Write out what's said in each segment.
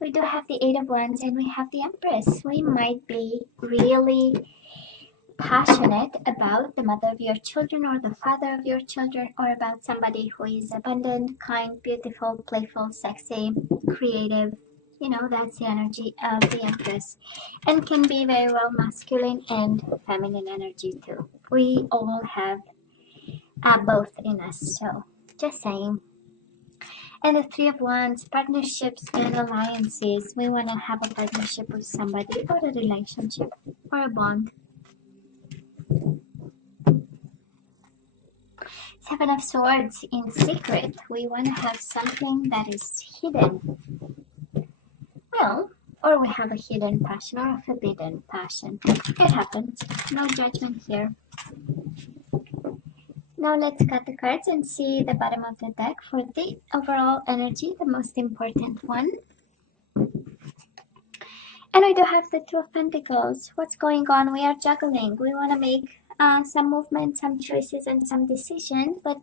We do have the Eight of Wands and we have the Empress. We might be really passionate about the mother of your children or the father of your children, or about somebody who is abundant, kind, beautiful, playful, sexy, creative. You know, that's the energy of the Empress, and can be very well masculine and feminine energy too. We all have both in us, so just saying. And the Three of Wands, partnerships and alliances. We want to have a partnership with somebody, or a relationship, or a bond. Seven of Swords, in secret. We want to have something that is hidden. Well, or we have a hidden passion or a forbidden passion. It happens. No judgment here. Now let's cut the cards and see the bottom of the deck for the overall energy, the most important one. And we do have the Two of Pentacles. What's going on? We are juggling. We want to make some movement, some choices, and some decisions. But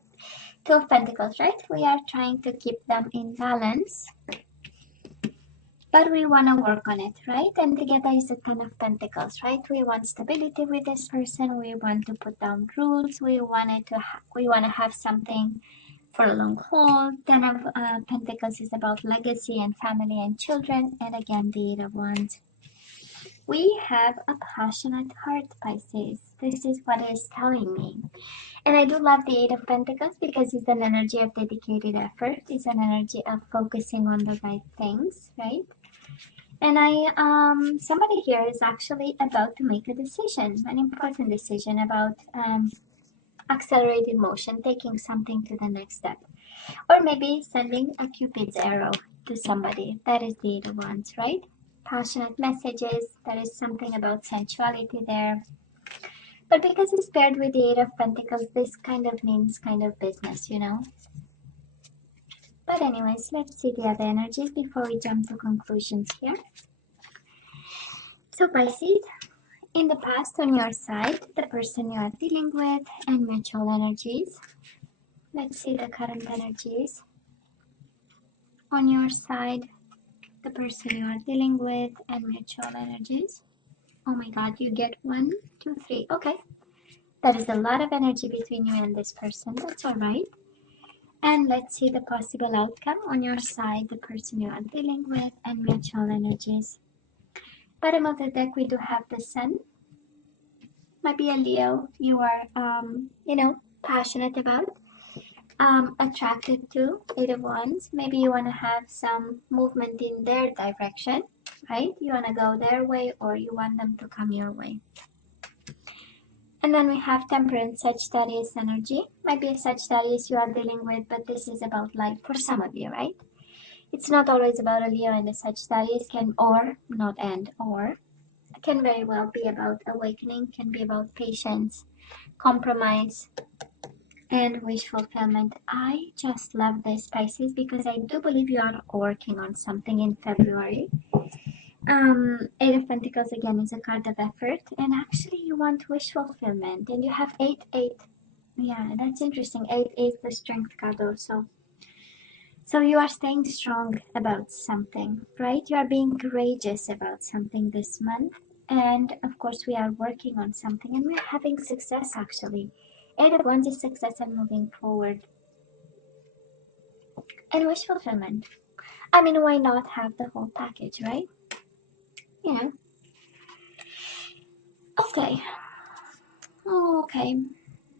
Two of Pentacles, right? We are trying to keep them in balance. But we want to work on it, right? And together is the Ten of Pentacles, right? We want stability with this person. We want to put down rules. We want to have something for a long haul. Ten of Pentacles is about legacy and family and children. And again, the Eight of Wands. We have a passionate heart, Pisces. This is what it is telling me. And I do love the Eight of Pentacles because it's an energy of dedicated effort. It's an energy of focusing on the right things, right? And somebody here is actually about to make a decision, an important decision about accelerated motion, taking something to the next step. Or maybe sending a Cupid's arrow to somebody. That is the Eight of Wands, right? Passionate messages. There is something about sensuality there. But because it's paired with the Eight of Pentacles, this kind of means kind of business, you know. But anyways, let's see the other energies before we jump to conclusions here. So Pisces, in the past on your side, the person you are dealing with and mutual energies. Let's see the current energies. On your side, the person you are dealing with and mutual energies. Oh my god, you get 1, 2, 3. Okay. That is a lot of energy between you and this person. That's alright. And let's see the possible outcome on your side, the person you are dealing with, and mutual energies. Bottom of the deck, we do have the Sun. Might be a Leo you are, passionate about, attracted to, Eight of Wands. Maybe you want to have some movement in their direction, right? You want to go their way, or you want them to come your way. And then we have Temperance, Sagittarius energy. Might be a Sagittarius you are dealing with, but this is about life for some of you, right? It's not always about a Leo and a Sagittarius, can very well be about awakening, can be about patience, compromise, and wish fulfillment. I just love this, Pisces, because I do believe you are working on something in February. Eight of Pentacles again is a card of effort, and actually you want wish fulfillment, and you have 8, 8. Yeah, that's interesting. 8 is the Strength card also. So you are staying strong about something, right? You are being courageous about something this month, and of course we are working on something, and we're having success actually. Eight of Wands is success and moving forward. And wish fulfillment. I mean, why not have the whole package, right? Yeah. Okay. Okay.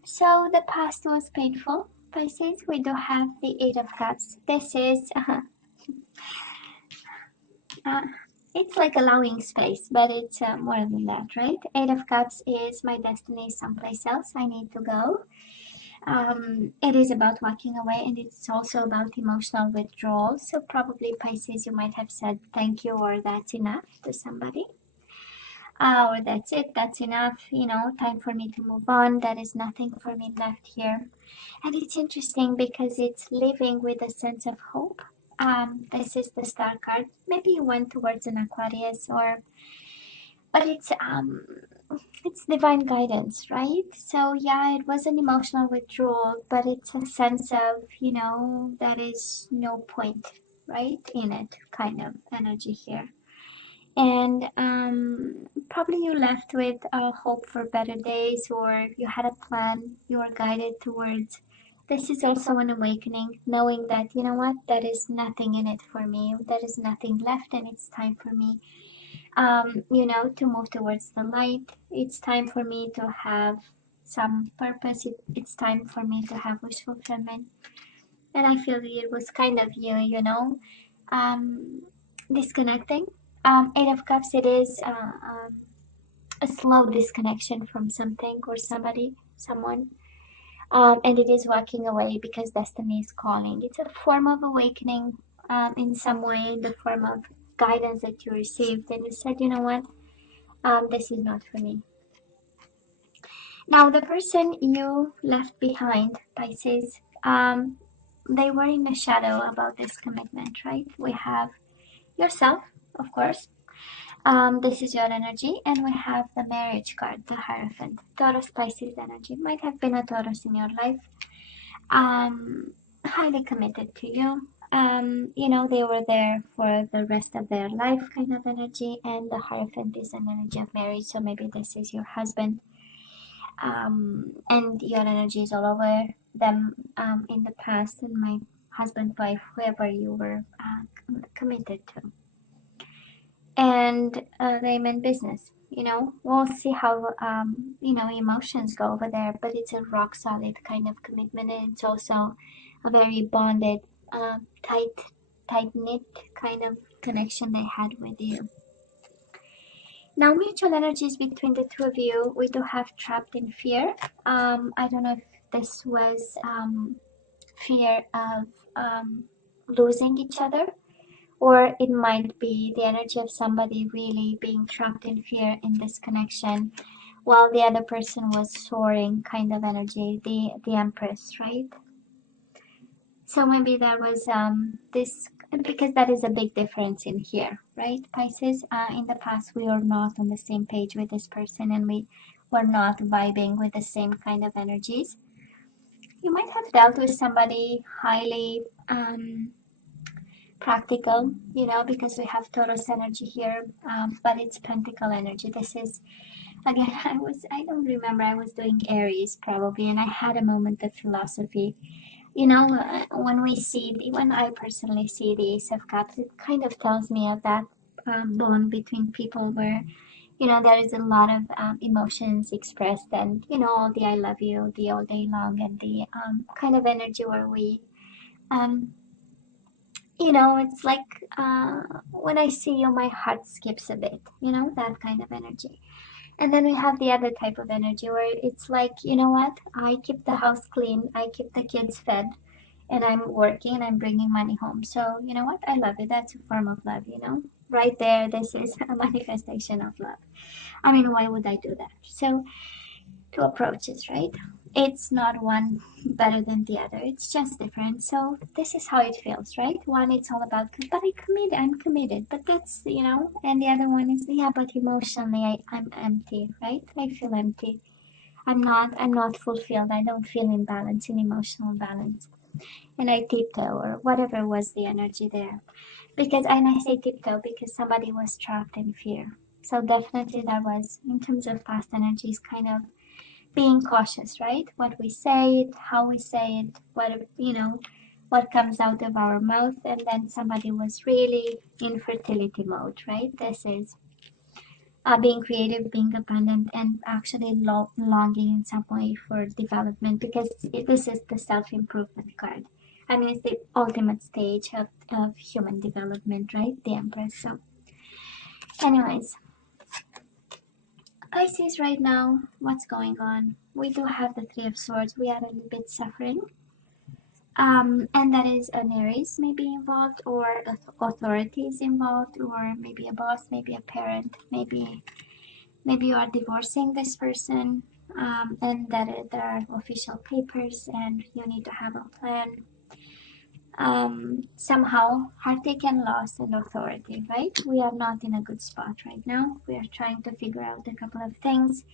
So the past was painful, Pisces. We do have the Eight of Cups. This is it's like allowing space, but it's more than that, right? Eight of Cups is my destiny is someplace else. I need to go. It is about walking away, and it's also about emotional withdrawal. So probably, Pisces, you might have said thank you or that's enough to somebody. Or that's it, that's enough, time for me to move on. There is nothing for me left here. And it's interesting because it's living with a sense of hope. This is the Star card. Maybe you went towards an Aquarius, but it's divine guidance, right? So yeah, it was an emotional withdrawal, but it's a sense of, there is no point. right? In it, kind of energy here. And probably you left with a hope for better days, or you had a plan you were guided towards. This is also an awakening, knowing that, you know what, there is nothing in it for me, there is nothing left, and it's time for me, to move towards the light. It's time for me to have some purpose. It's time for me to have wish fulfillment. And I feel it was kind of um, disconnecting. Eight of Cups, it is a slow disconnection from something or somebody, someone. And it is walking away because destiny is calling. It's a form of awakening in some way, in the form of guidance that you received. And you said, you know what, this is not for me. Now, the person you left behind, Pisces, they were in the shadow about this commitment, right? We have yourself, of course. This is your energy, and we have the marriage card, the Hierophant. Taurus, Pisces energy. Might have been a Taurus in your life. Highly committed to you. They were there for the rest of their life, kind of energy. And the Hierophant is an energy of marriage, so maybe this is your husband. And your energy is all over them in the past, and my husband, wife, whoever you were committed to. And they meant business. We'll see how emotions go over there, but it's a rock solid kind of commitment, and it's also a very bonded, tight knit kind of connection they had with you. Now, mutual energies between the two of you, we do have trapped in fear. I don't know if this was fear of losing each other, or it might be the energy of somebody really being trapped in fear in this connection, while the other person was soaring kind of energy, the Empress, right? So maybe that was this, because that is a big difference in here, right, Pisces? In the past, we were not on the same page with this person, and we were not vibing with the same kind of energies. You might have dealt with somebody highly practical, because we have Taurus energy here, but it's Pentacle energy. This is, again, I don't remember, I was doing Aries probably, and I had a moment of philosophy. When I personally see the Ace of Cups, it kind of tells me of that bond between people where, there is a lot of emotions expressed, and, all the I love you, the all day long, and the kind of energy where we, it's like when I see you, my heart skips a bit, that kind of energy. And then we have the other type of energy where it's like, you know what, I keep the house clean, I keep the kids fed, and I'm working and I'm bringing money home. So, you know what? I love it. That's a form of love, Right there, this is a manifestation of love. I mean, why would I do that? So, two approaches, right? It's not one better than the other. It's just different. So, this is how it feels, right? One, it's all about, but I'm committed. But that's, and the other one is, yeah, but emotionally, I'm empty, right? I feel empty. I'm not fulfilled. I don't feel in balance, in emotional balance. And I tiptoe, or whatever was the energy there. And I say tiptoe because somebody was trapped in fear. So definitely that was, in terms of past energies, kind of being cautious, right? What we say it, how we say it, what comes out of our mouth. And then somebody was really in fertility mode, right? This is being creative, being abundant, and actually longing in some way for development, because this is the self-improvement card. I mean, it's the ultimate stage of human development, right? The Empress. So, anyways, Pisces right now, what's going on? We do have the Three of Swords. We are a little bit suffering. And that is an Aries maybe involved, or authorities involved, or maybe a boss, maybe a parent, maybe you are divorcing this person, and that there are official papers and you need to have a plan. Somehow heartache and loss and authority, right? We are not in a good spot right now. We are trying to figure out a couple of things.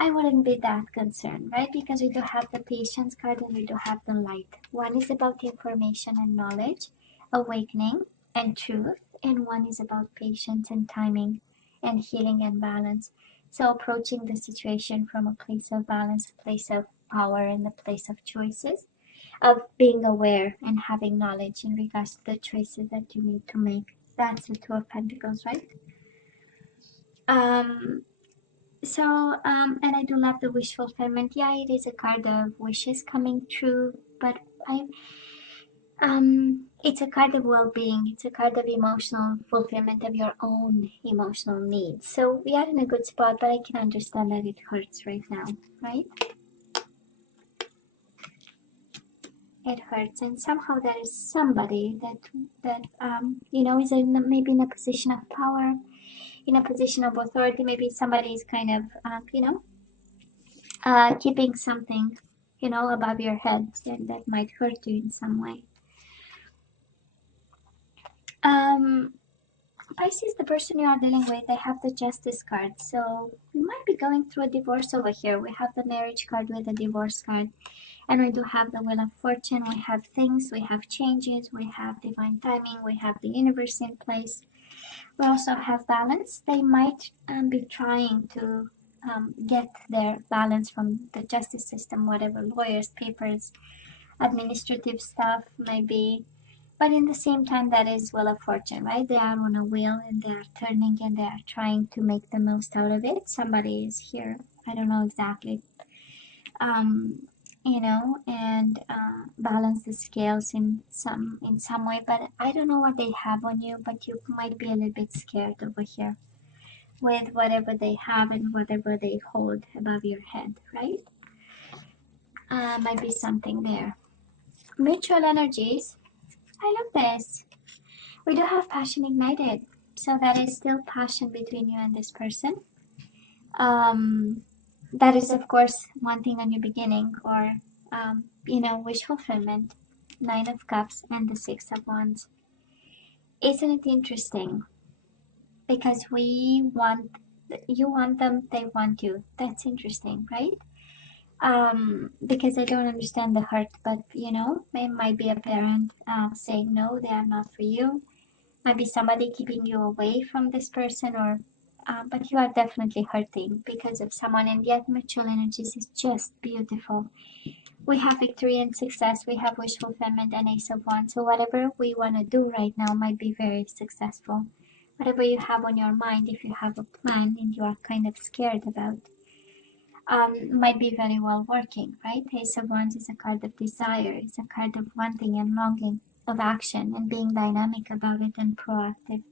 I wouldn't be that concerned, right? Because we do have the patience card and we do have the light. One is about information and knowledge. awakening and truth, and one is about patience and timing and healing and balance. So approaching the situation from a place of balance, a place of power, and a place of choices, of being aware and having knowledge in regards to the choices that you need to make. That's the Two of Pentacles, right? And I do love the wish fulfillment. Yeah, it is a card of wishes coming true, but it's a card of well-being. It's a card of emotional fulfillment of your own emotional needs. So we are in a good spot, but I can understand that it hurts right now, right? It hurts, and somehow there is somebody that is maybe in a position of power, in a position of authority. Maybe somebody is kind of keeping something above your head, and that might hurt you in some way. Pisces, the person you are dealing with, they have the Justice card, so we might be going through a divorce over here. We have the Marriage card with the Divorce card, and we do have the Wheel of Fortune. We have things, we have changes, we have divine timing, we have the universe in place. We also have balance. They might be trying to get their balance from the justice system, whatever, lawyers, papers, administrative stuff might be. But in the same time, that is Wheel of Fortune, right? They are on a wheel and they are turning and they are trying to make the most out of it. Somebody is here, I don't know exactly, and balance the scales in some way. But I don't know what they have on you, but you might be a little bit scared over here with whatever they have and whatever they hold above your head, right? Might be something there. Mutual energies. I love this. We do have passion ignited, so that is still passion between you and this person. That is, of course, one thing on your beginning, or wish fulfillment. 9 of Cups and the 6 of Wands. Isn't it interesting? Because you want them, they want you. That's interesting, right? Because I don't understand the hurt, but it might be a parent saying no, they are not for you. Might be somebody keeping you away from this person, or but you are definitely hurting because of someone, and yet mutual energies is just beautiful. We have victory and success, we have wish fulfillment and Ace of Wands. So whatever we want to do right now might be very successful. Whatever you have on your mind, if you have a plan and you are kind of scared about, might be very well working, right? Ace of Wands is a card of desire, it's a card of wanting and longing, of action and being dynamic about it and proactive.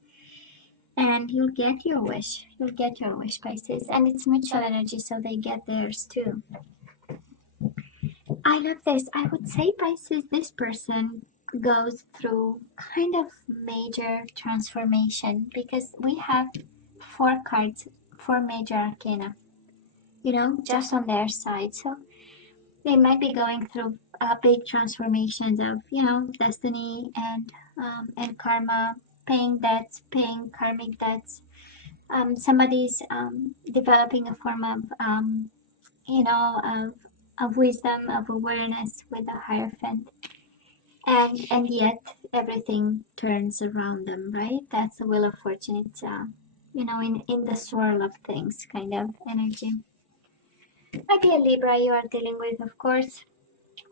And you'll get your wish. You'll get your wish, Pisces. And it's mutual energy, so they get theirs too. I love this. I would say, Pisces, this person goes through kind of major transformation, because we have 4 cards, 4 major arcana, just on their side. So they might be going through big transformations of, destiny and karma, paying debts, paying karmic debts. Somebody's developing a form of, of wisdom, of awareness with a Hierophant, and yet everything turns around them, right? That's the Wheel of Fortune. It's in the swirl of things kind of energy. Might be a Libra you are dealing with, of course.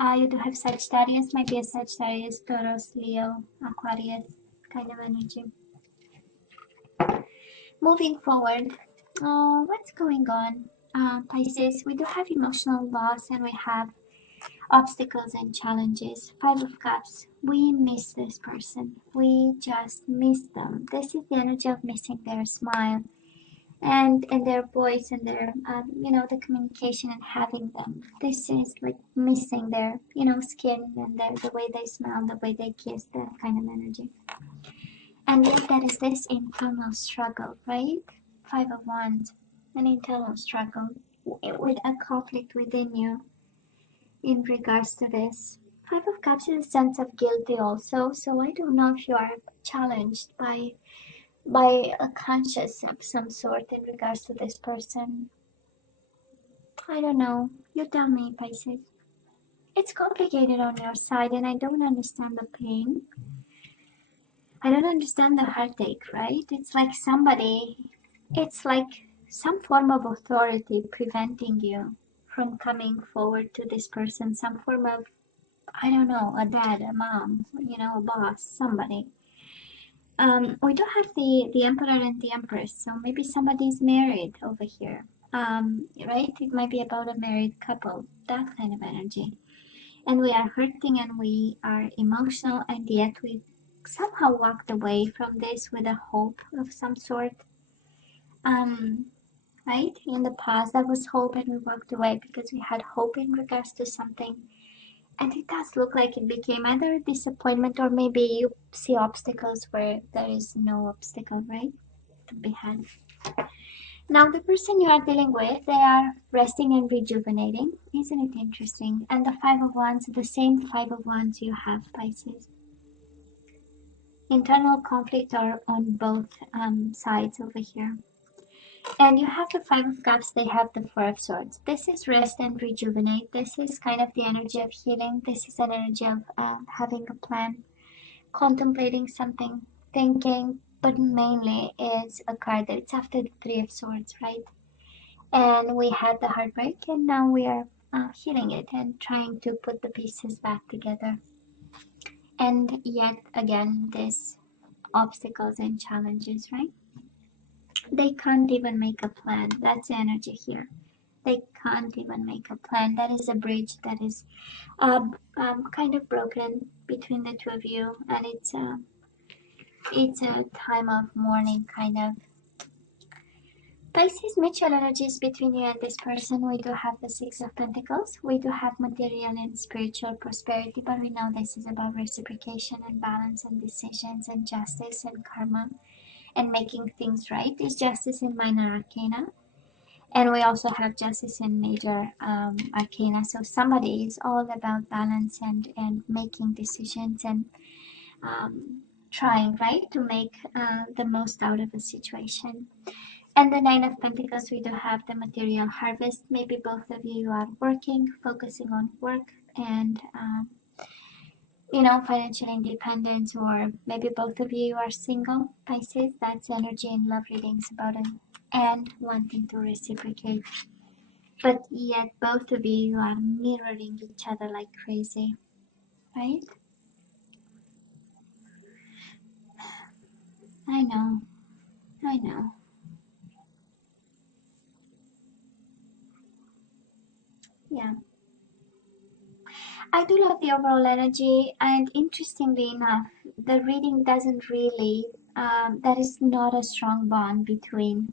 You do have Sagittarius, might be a Sagittarius, Taurus, Leo, Aquarius kind of energy. Moving forward, what's going on? Pisces, we do have emotional loss and we have obstacles and challenges. 5 of Cups, we miss this person. We just miss them. This is the energy of missing their smile and their voice and their, the communication and having them. This is like missing their, skin and the way they smell, the way they kiss, that kind of energy. And yet that is this internal struggle, right? 5 of Wands, an internal struggle with a conflict within you in regards to this. 5 of Cups is a sense of guilty also, so I don't know if you are challenged by a conscience of some sort in regards to this person. I don't know. You tell me, Pisces. It's complicated on your side and I don't understand the pain. I don't understand the heartache, right? It's like somebody, it's like some form of authority preventing you from coming forward to this person, some form of, I don't know, a dad, a mom, you know, a boss, somebody. We do have the Emperor and the Empress, so maybe somebody's married over here. Right? It might be about a married couple, that kind of energy. And we are hurting and we are emotional, and yet we somehow walked away from this with a hope of some sort. Right? In the past, that was hope, and we walked away because we had hope in regards to something. And it does look like it became either a disappointment, or maybe you see obstacles where there is no obstacle, right? To be had. Now, the person you are dealing with, they are resting and rejuvenating. Isn't it interesting? And the Five of Wands, the same Five of Wands you have, Pisces. Internal conflict are on both sides over here. And you have the Five of Cups, they have the Four of Swords. This is rest and rejuvenate. This is kind of the energy of healing. This is an energy of having a plan, contemplating something, thinking, but mainly is a card that it's after the Three of Swords, right? And we had the heartbreak, and now we are healing it and trying to put the pieces back together. And yet again, these obstacles and challenges, right? They can't even make a plan. That's the energy here. They can't even make a plan. That is a bridge that is kind of broken between the two of you, and it's a time of mourning, kind of. Pisces, mutual energies between you and this person. We do have the Six of Pentacles. We do have material and spiritual prosperity, but we know this is about reciprocation and balance and decisions and justice and karma and making things right. Is justice in minor arcana. And we also have justice in major arcana. So somebody is all about balance and making decisions and trying, right, to make the most out of a situation. And the Nine of Pentacles, we do have the material harvest. Maybe both of you are working, focusing on work and, you know, financial independence, or maybe both of you are single, Pisces. That's energy in love readings about it, and wanting to reciprocate. But yet both of you are mirroring each other like crazy, right? I know, I know. Yeah. I do love the overall energy, and interestingly enough, the reading doesn't really, that is not a strong bond between,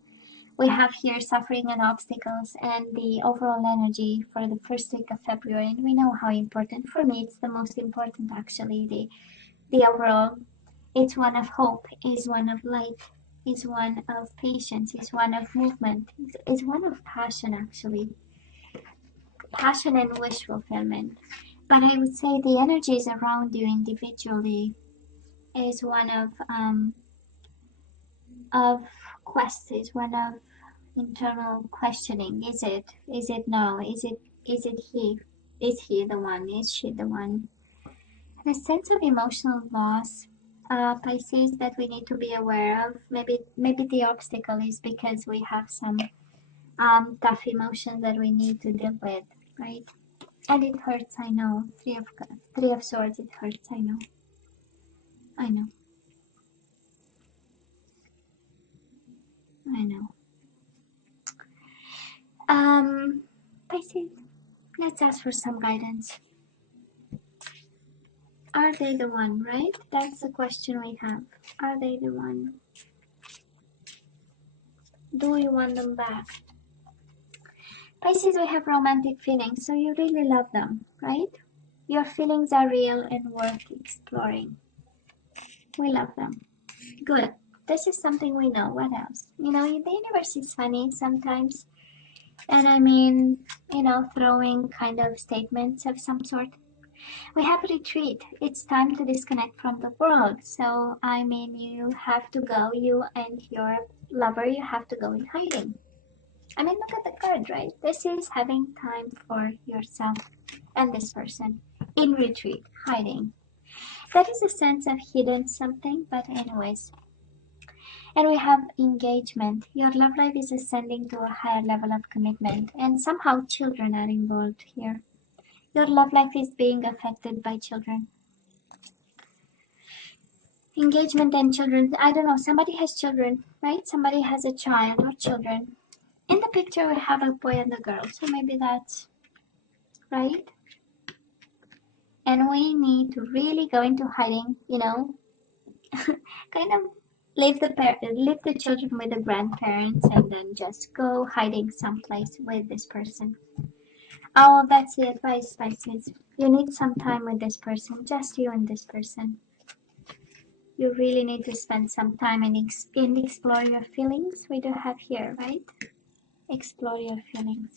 we have here suffering and obstacles and the overall energy for the first week of February, and we know how important, for me it's the most important actually, the overall, it's one of hope, is one of light, is one of patience, is one of movement, is one of passion actually, passion and wish fulfillment. But I would say the energies around you individually is one of quest, is one of internal questioning. Is it no? Is it he? Is he the one? Is she the one? And a sense of emotional loss, Pisces, that we need to be aware of. Maybe the obstacle is because we have some tough emotions that we need to deal with, right? And it hurts, I know. Three of Swords, it hurts, I know. I know. I know. Pisces, let's ask for some guidance. Are they the one, right? That's the question we have. Are they the one? Do we want them back? Pisces, we have romantic feelings, so you really love them, right? Your feelings are real and worth exploring. We love them. Good. This is something we know. What else? You know, the universe is funny sometimes. And I mean, you know, throwing kind of statements of some sort. We have a retreat. It's time to disconnect from the world. So, I mean, you have to go, you and your lover, you have to go in hiding. I mean, look at the card, right? This is having time for yourself and this person in retreat, hiding. That is a sense of hidden something, but anyways. And we have engagement. Your love life is ascending to a higher level of commitment, and somehow children are involved here. Your love life is being affected by children. Engagement and children. I don't know, somebody has children, right? Somebody has a child or children. In the picture we have a boy and a girl, so maybe that's right. And we need to really go into hiding, you know, kind of leave the children with the grandparents and then just go hiding someplace with this person. Oh, that's the advice, Pisces. You need some time with this person, just you and this person. You really need to spend some time in explore your feelings. We do have here, right? Explore your feelings.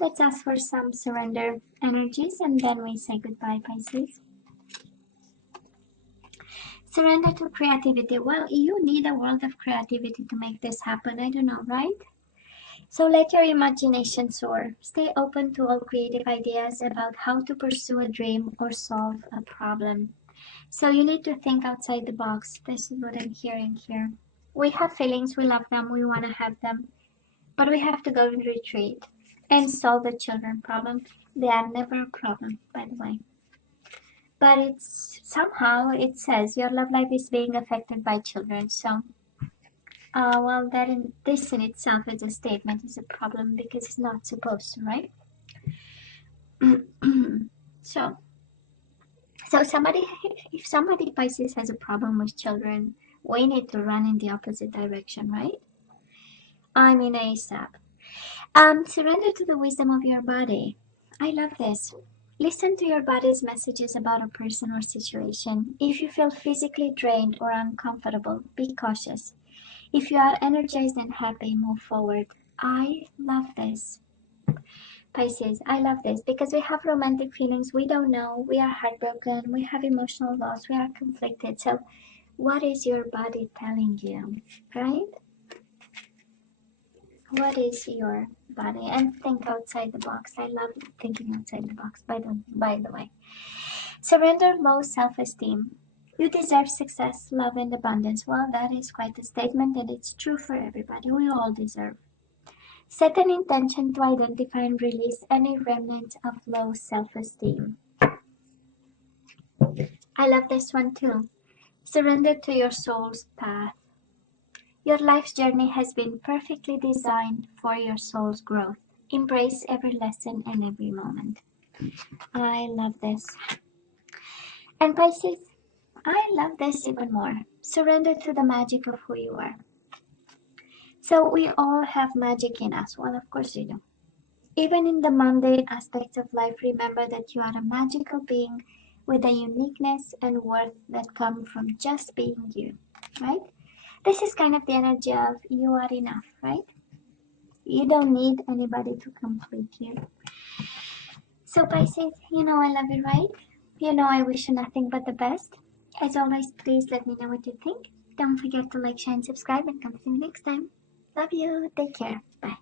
Let's ask for some surrender energies and then we say goodbye, Pisces. Surrender to creativity. Well, you need a world of creativity to make this happen. I don't know, right? So let your imagination soar. Stay open to all creative ideas about how to pursue a dream or solve a problem. So you need to think outside the box. This is what I'm hearing here. We have feelings, we love them, we want to have them, but we have to go and retreat and solve the children problem. They are never a problem, by the way. But it's somehow it says your love life is being affected by children. So, well, this in itself as a statement is a problem because it's not supposed to, right? So somebody, if somebody Pisces has a problem with children, we need to run in the opposite direction, right? I mean ASAP. Surrender to the wisdom of your body. I love this. Listen to your body's messages about a person or situation. If you feel physically drained or uncomfortable, be cautious. If you are energized and happy, move forward. I love this. Pisces, I love this because we have romantic feelings. We don't know. We are heartbroken. We have emotional loss. We are conflicted. So what is your body telling you, right? What is your body? And think outside the box. I love thinking outside the box, by the way. Surrender low self-esteem. You deserve success, love, and abundance. Well, that is quite a statement, and it's true for everybody. We all deserve. Set an intention to identify and release any remnants of low self-esteem. I love this one too. Surrender to your soul's path. Your life's journey has been perfectly designed for your soul's growth. Embrace every lesson and every moment. I love this. And Pisces, I love this even more. Surrender to the magic of who you are. So we all have magic in us. Well, of course you do. Even in the mundane aspects of life, remember that you are a magical being with a uniqueness and worth that come from just being you, right? This is kind of the energy of you are enough, right? You don't need anybody to complete you. So Pisces, you know I love you, right? You know I wish you nothing but the best. As always, please let me know what you think. Don't forget to like, share, and subscribe, and come see me next time. Love you. Take care. Bye.